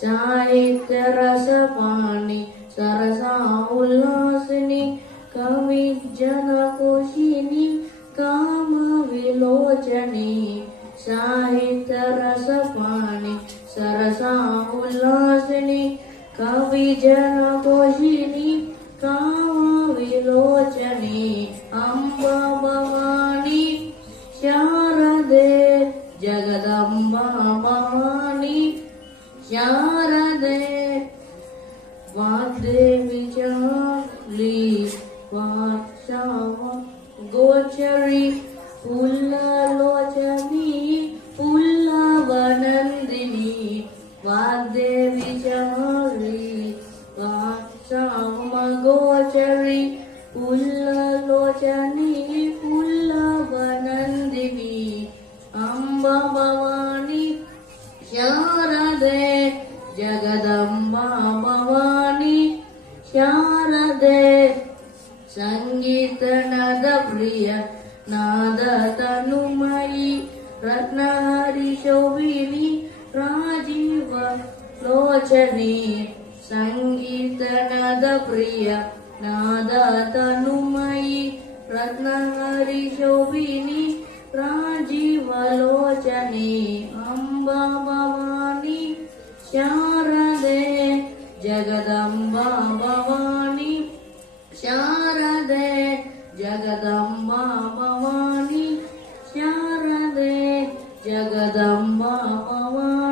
ಸಾಹಿತ್ಯ ರಸಪಾಣಿ ಸರಸಾ ಉಲ್ಲಾಸಿನಿ ಕವಿ ಜನಕೋಶಿನಿ ಕಾಮ ವಿಲೋಚನಿ ಸಾಹಿತ್ಯ ರಸಪಾಣಿ ಸರಸಾ ಉಲ್ಲಾಸಿನಿ ಕವಿ ಜನಕೋಶಿನಿ ಕಾಮ ವಿಲೋಚನಿ ಅಂಬಾ ಭವಾನಿ ಶಾರದೆ ಜಗದಂಬಾ ಭವಾನಿ ಶಾರದೆ ವಾಗ್ದೇವಿ ಚಾಲಿ ವಾತ್ಸವ ಗೋಚರಿ ಪುಲ್ಲಲೋಚನಿ ಪುಲ್ಲವನಂದಿನಿ ವಾಗ್ದೇವಿ ಚಾಲಿ ವಾತ್ಸವ ಗೋಚರಿ ಪುಲ್ಲಲೋಚನಿ ಪುಲ್ಲವನಂದಿನಿ ಅಂಬಾ ಭವಾನಿ ಶಾರದೆ ಜಗದಂಬಾ ಭವಾನಿ ಶಾರದೆ ಸಂಗೀತನದ ಪ್ರಿಯ ನಾದ ತನುಮಯಿ ರತ್ನಹರಿ ಶೋಭಿನಿ ರಾಜೀವ ಲೋಚನಿ ಸಂಗೀತನದ ಪ್ರಿಯ ನಾದ ತನುಮಯಿ ರತ್ನಹರಿ ಶೋಭಿನಿ ರಾಜೀವ ಲೋಚನಿ ಅಂಬಾ ಭವಾನಿ ಶಾರದೆ ಜಗದಂಬಾ ಭವಾನಿ ಶಾರದೆ ಜಗದಂಬಾ ಭವಾನಿ ಶಾರದೆ ಜಗದಂಬಾ ಭವಾನಿ